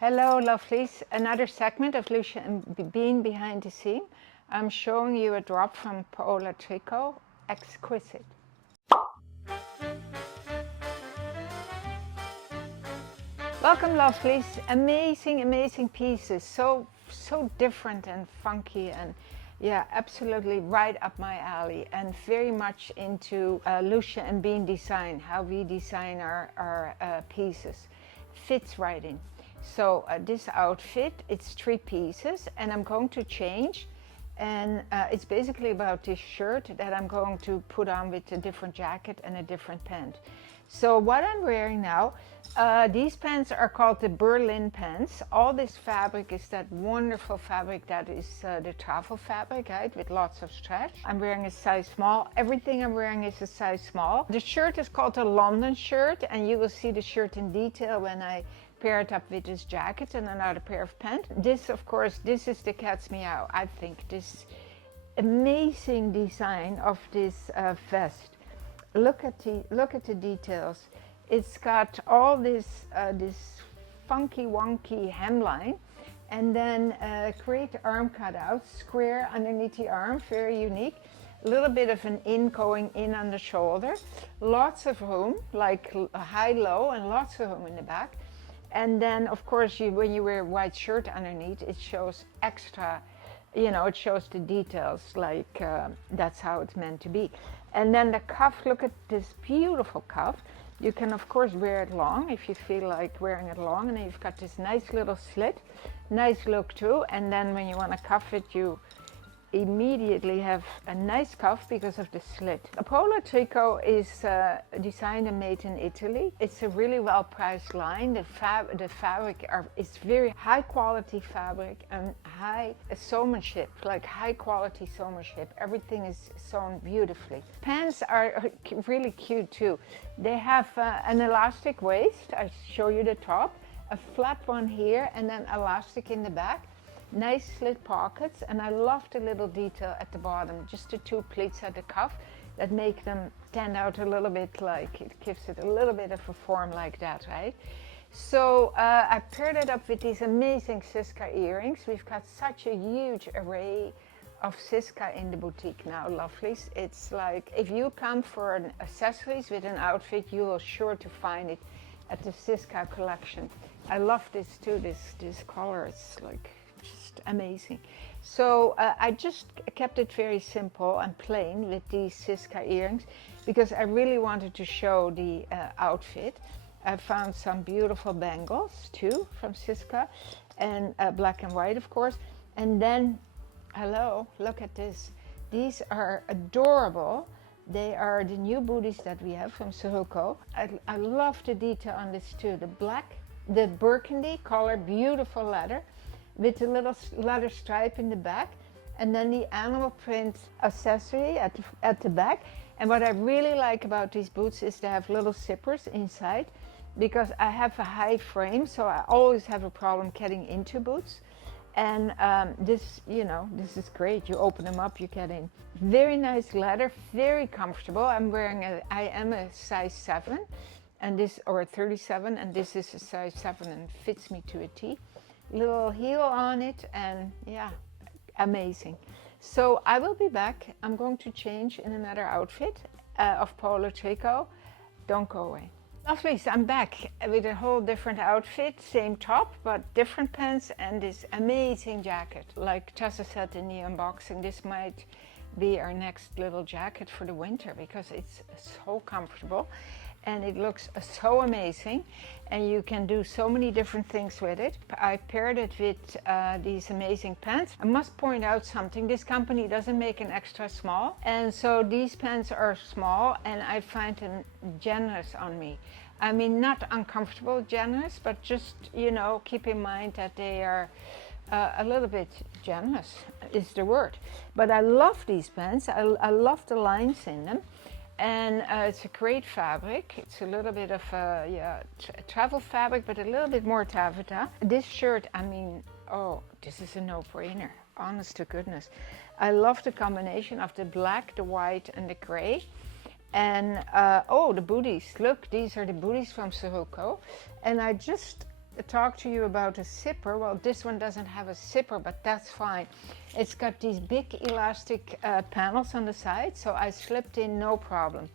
Hello lovelies, another segment of Lousje and Bean behind the scene. I'm showing you a drop from Paolo Tricot, Exquisite. Welcome lovelies, amazing pieces, so different and funky and yeah, absolutely right up my alley and very much into Lousje and Bean design, how we design our pieces. Fits right in. So this outfit, it's 3 pieces and I'm going to change, and it's basically about this shirt that I'm going to put on with a different jacket and a different pant. So what I'm wearing now, these pants are called the Berlin pants. All this fabric is that wonderful fabric that is the travel fabric, right, with lots of stretch. I'm wearing a size small. Everything I'm wearing is a size small. The shirt is called a London shirt, and you will see the shirt in detail when I pair it up with this jacket and another pair of pants. This, of course, this is the cat's meow. I think this amazing design of this vest. Look at the details. It's got all this funky wonky hemline, and then great arm cutouts, square underneath the arm, very unique. A little bit of an in going in on the shoulder, lots of room, like a high-low, and lots of room in the back. And then, of course, when you wear a white shirt underneath, it shows extra, you know, it shows the details, like that's how it's meant to be. And then the cuff, look at this beautiful cuff. You can, of course, wear it long if you feel like wearing it long. And then you've got this nice little slit, nice look too. And then when you want to cuff it, you immediately have a nice cuff because of the slit. Paolo Tricot is designed and made in Italy. It's a really well priced line. The fabric is very high quality fabric and high seamanship, like high quality seamanship. Everything is sewn beautifully. Pants are really cute too. They have an elastic waist. I show you the top, a flat one here, and then elastic in the back. Nice slit pockets, and I love the little detail at the bottom, just the 2 pleats at the cuff that make them stand out a little bit, like it gives it a little bit of a form like that, right? So I paired it up with these amazing Siska earrings. We've got such a huge array of Siska in the boutique now, lovelies. It's like if you come for an accessories with an outfit, you will sure to find it at the Siska collection. I love this too, this color. It's like just amazing. So I just kept it very simple and plain with these Siska earrings because I really wanted to show the outfit. I found some beautiful bangles too from Siska, and black and white, of course. And then, hello, look at this. These are adorable. They are the new booties that we have from Sirocco. I love the detail on this too. The black, the burgundy color, beautiful leather, with a little leather stripe in the back, and then the animal print accessory at the back. And what I really like about these boots is they have little zippers inside, because I have a high frame, so I always have a problem getting into boots. And this, you know, this is great. You open them up, you get in. Very nice leather, very comfortable. I am a size 7, and this, or 37, and this is a size 7 and fits me to a T. Little heel on it, and yeah, amazing. So I will be back. I'm going to change in another outfit of Paolo Tricot. Don't go away. Lovelies, I'm back with a whole different outfit, same top but different pants and this amazing jacket. Like Tessa said in the unboxing, this might be our next little jacket for the winter because it's so comfortable and it looks so amazing, and you can do so many different things with it. I paired it with these amazing pants. I must point out something. This company doesn't make an extra small, and so these pants are small and I find them generous on me. I mean, not uncomfortable generous, but just, you know, keep in mind that they are a little bit generous is the word. But I love these pants. I love the lines in them. And it's a great fabric. It's a little bit of a travel fabric, but a little bit more taffeta. This shirt, I mean, oh, this is a no-brainer. Honest to goodness. I love the combination of the black, the white, and the gray. And oh, the booties. Look, these are the booties from Sirocco. And I just talk to you about a zipper. Well, this one doesn't have a zipper, but that's fine. It's got these big elastic panels on the side, so I slipped in no problem.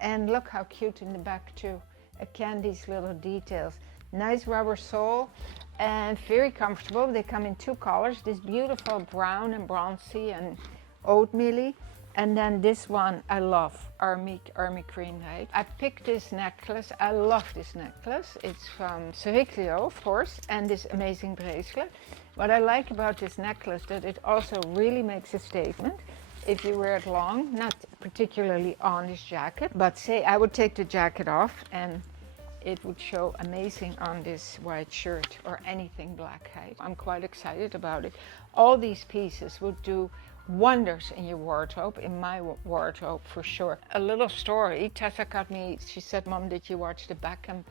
And look how cute in the back too. Again, these little details. Nice rubber sole and very comfortable. They come in two colors, this beautiful brown and bronzy and oatmeal-y. And then this one I love, army green, right? I picked this necklace. I love this necklace. It's from Ceriglio, of course, and this amazing bracelet. What I like about this necklace that it also really makes a statement if you wear it long, not particularly on this jacket, but say I would take the jacket off and it would show amazing on this white shirt or anything black, right? I'm quite excited about it. All these pieces would do wonders in your wardrobe, in my wardrobe for sure. A little story, Tessa got me, she said, Mom, did you watch the Beckham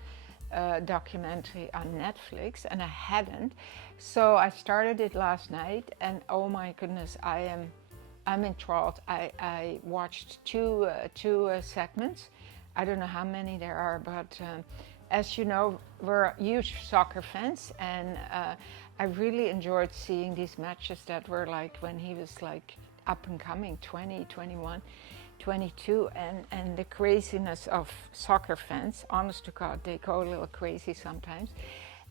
documentary on Netflix? And I hadn't. So I started it last night and oh my goodness, I'm enthralled. I watched two segments. I don't know how many there are, but as you know, we're huge soccer fans, and I really enjoyed seeing these matches that were like when he was like up and coming, 20, 21, 22, and the craziness of soccer fans. Honest to God, they go a little crazy sometimes.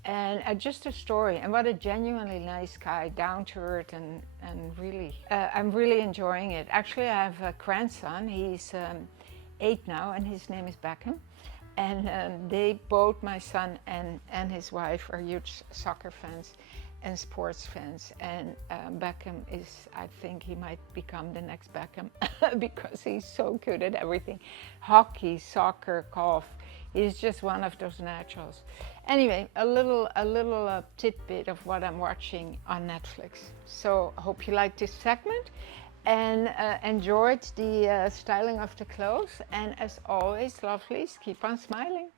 And just a story, and what a genuinely nice guy, down to earth, and really, I'm really enjoying it. Actually, I have a grandson, he's 8 now, and his name is Beckham. And they both, my son and his wife, are huge soccer fans and sports fans. And Beckham is, I think he might become the next Beckham because he's so good at everything. Hockey, soccer, golf. He's just one of those naturals. Anyway, a little tidbit of what I'm watching on Netflix. So I hope you liked this segment and enjoyed the styling of the clothes. And as always, lovelies, keep on smiling.